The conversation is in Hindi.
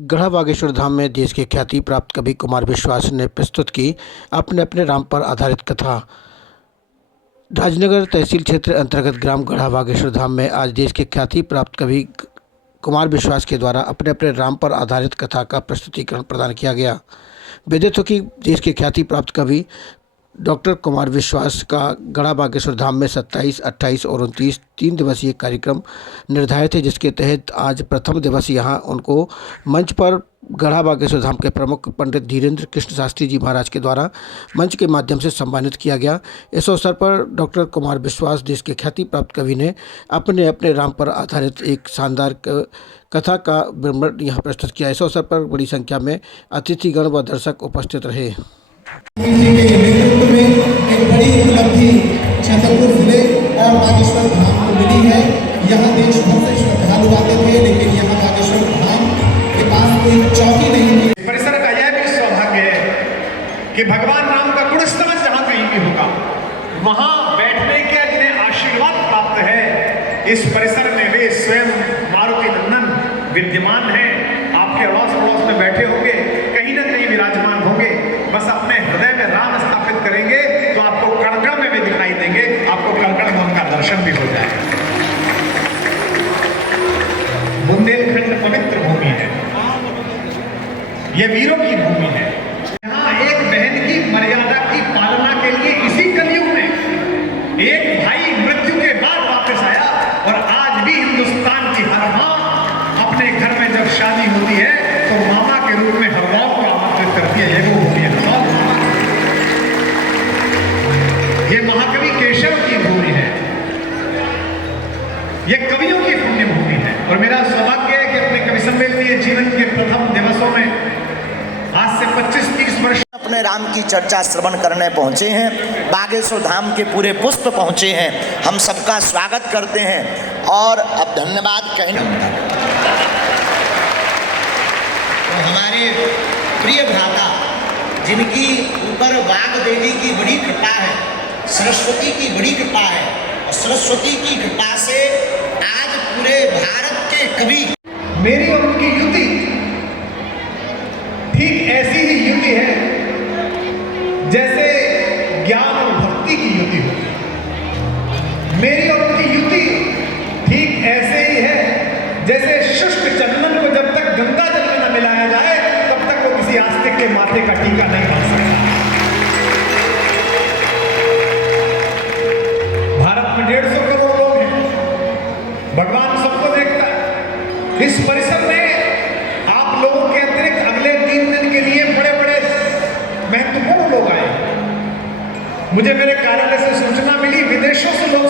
गढ़ा बागेश्वर धाम में देश के ख्याति प्राप्त कवि कुमार विश्वास ने प्रस्तुत की अपने अपने राम पर आधारित कथा। राजनगर तहसील क्षेत्र अंतर्गत ग्राम गढ़ा बागेश्वर धाम में आज देश के ख्याति प्राप्त कवि कुमार विश्वास के द्वारा अपने अपने राम पर आधारित कथा का प्रस्तुतिकरण प्रदान किया गया। विदित हो कि देश के ख्याति प्राप्त कवि डॉक्टर कुमार विश्वास का गढ़ा बागेश्वर धाम में 27, 28 और 29 3 दिवसीय कार्यक्रम निर्धारित है, जिसके तहत आज प्रथम दिवस यहां उनको मंच पर गढ़ा बागेश्वर धाम के प्रमुख पंडित धीरेन्द्र कृष्ण शास्त्री जी महाराज के द्वारा मंच के माध्यम से सम्मानित किया गया। इस अवसर पर डॉक्टर कुमार विश्वास देश के ख्याति प्राप्त कवि ने अपने अपने राम पर आधारित एक शानदार कथा का विवरण यहाँ प्रस्तुत किया। इस अवसर पर बड़ी संख्या में अतिथिगण व दर्शक उपस्थित रहे। नेतृत्व में एक बड़ी उपलब्धि छतरपुर जिले और बागेश्वर धाम को मिली है। यहाँ देश भर से श्रद्धालु आते थे, लेकिन यहाँ बागेश्वर धाम के पास कोई चौकी नहीं थी। परिसर का यह भी सौभाग्य है कि भगवान राम का गुणस्तवन जहाँ कहीं भी होगा वहाँ बैठने के जिन्हें आशीर्वाद प्राप्त है, इस परिसर में वे स्वयं मारुति नंदन विद्यमान हैं। आपके अड़ोस पड़ोस में बैठे होंगे, कहीं न कहीं विराजमान होंगे। बस अपने हृदय में राम स्थापित करेंगे तो आपको कण-कण में भी दिखाई देंगे, आपको कण-कण में उनका दर्शन भी हो जाएगा। बुंदेलखंड पवित्र भूमि है, यह वीरों की भूमि है। यहाँ एक बहन की मर्यादा की पालना के लिए इसी कलयुग में एक भाई मृत्यु के बाद वापस आया, और आज भी हिंदुस्तान की हर माँ अपने घर में जब शादी होती है तो मामा के रूप में हर गाँव को आमंत्रित करती है। ये वो भूमि है, ये महाकवि केशव की भूमि है, ये कवियों की पुण्य भूमि है। और मेरा सौभाग्य है कि अपने कवि सम्मेलनीय जीवन के प्रथम दिवसों में आज से 25-30 वर्ष अपने राम की चर्चा श्रवण करने पहुंचे हैं। बागेश्वर धाम के पूरे पुष्प पहुंचे हैं। हम सबका स्वागत करते हैं और अब धन्यवाद कहना। तो हमारे प्रिय भ्राता जिनकी ऊपर वाग देवी की बड़ी कृपा है, सरस्वती की बड़ी कृपा है, और सरस्वती की कृपा से आज पूरे भारत के कवि, मेरी और उनकी युति ठीक ऐसी ही युति है जैसे ज्ञान और भक्ति की युति होती। मेरी और उनकी युति ठीक ऐसे ही है जैसे शुष्क चंदन को जब तक गंगा जल में न मिलाया जाए तब तक वो किसी आस्तिक के माथे का टीका नहीं बन सकता। भारत में 150 करोड़ लोग हैं, भगवान सबको देखता है। इस परिसर में आप लोगों के अतिरिक्त अगले 3 दिन के लिए बड़े बड़े महत्वपूर्ण लोग आए। मुझे मेरे कार्यालय से सूचना मिली, विदेशों से लोग